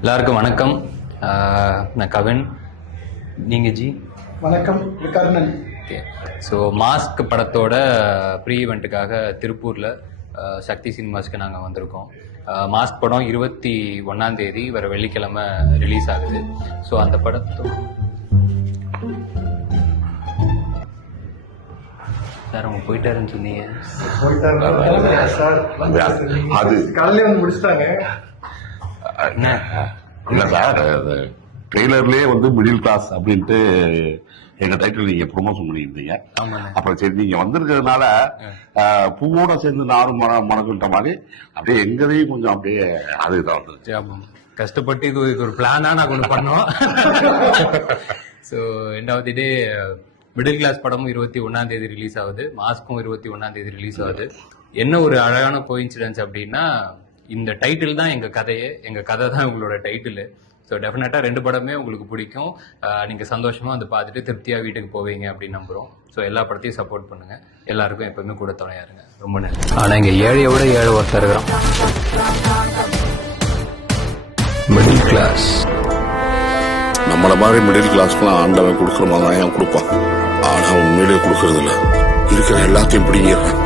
எல்லாருக்கும் வணக்கம். நான் கவின், நீங்கள் ஜி? வணக்கம், கர்ணன். ஓகே. ஸோ மாஸ்க் படத்தோட ப்ரீ ஈவெண்ட்டுக்காக திருப்பூரில் சக்தி சினிமாஸ்க்கு நாங்கள் வந்திருக்கோம். மாஸ்க் படம் 21 வர வெள்ளிக்கிழமை ரிலீஸ் ஆகுது. ஸோ அந்த படத்தோட சார் அவங்க போயிட்டாருன்னு சொன்னீங்க. அது காலையிலே வந்து முடிச்சிட்டாங்க. என்ன இல்ல சார், ட்ரெய்லர்லயே மிடில் கிளாஸ் அப்படின்ட்டு எங்க டைட்டில் நீங்க ப்ரொமோஷன் பண்ணியிருந்தீங்க. அப்புறம் சரி நீங்க வந்திருக்கிறதுனால பூவோட சேர்ந்து நாரும் மணக்கிட்ட மாதிரி அப்படியே எங்கதையும் கொஞ்சம் அப்படியே அதுதான் வந்துருச்சு. கஷ்டப்பட்டு இது ஒரு பிளானா நான் கொண்டு பண்ணோம். So end of the day middle class படமும் 21 ரிலீஸ் ஆகுது, மாஸ்க்கும் 21 ரிலீஸ் ஆகுது. என்ன ஒரு அழகான கோஇன்சிடென்ஸ் அப்படின்னா, இந்த டைட்டில் தான் எங்க கதையே, எங்க கதை தான் உங்களோட டைட்டில். ஸோ டெஃபினட்டா 2 படமே உங்களுக்கு பிடிக்கும். நீங்க சந்தோஷமா வந்து பார்த்துட்டு திருப்தியா வீட்டுக்கு போவீங்க அப்படின்னு நம்புறோம். ஸோ எல்லா படத்தையும் சப்போர்ட் பண்ணுங்க. எல்லாருக்கும் எப்பவுமே கூட துணையா இருங்க. ரொம்ப நன்றி. ஆனா இங்க ஏழையோட ஏழை ஒருத்தர் இருக்கிறோம். Middle class. நம்மள மாதிரி மிடில் கிளாஸ்க்குலாம் ஆண்டவன் கொடுக்குற மாதிரி தான் கொடுப்பான். ஆனா உண்மையிலேயே கொடுக்கறது இல்ல, இருக்கிற எல்லாத்தையும் பிடிங்கிடுறான்.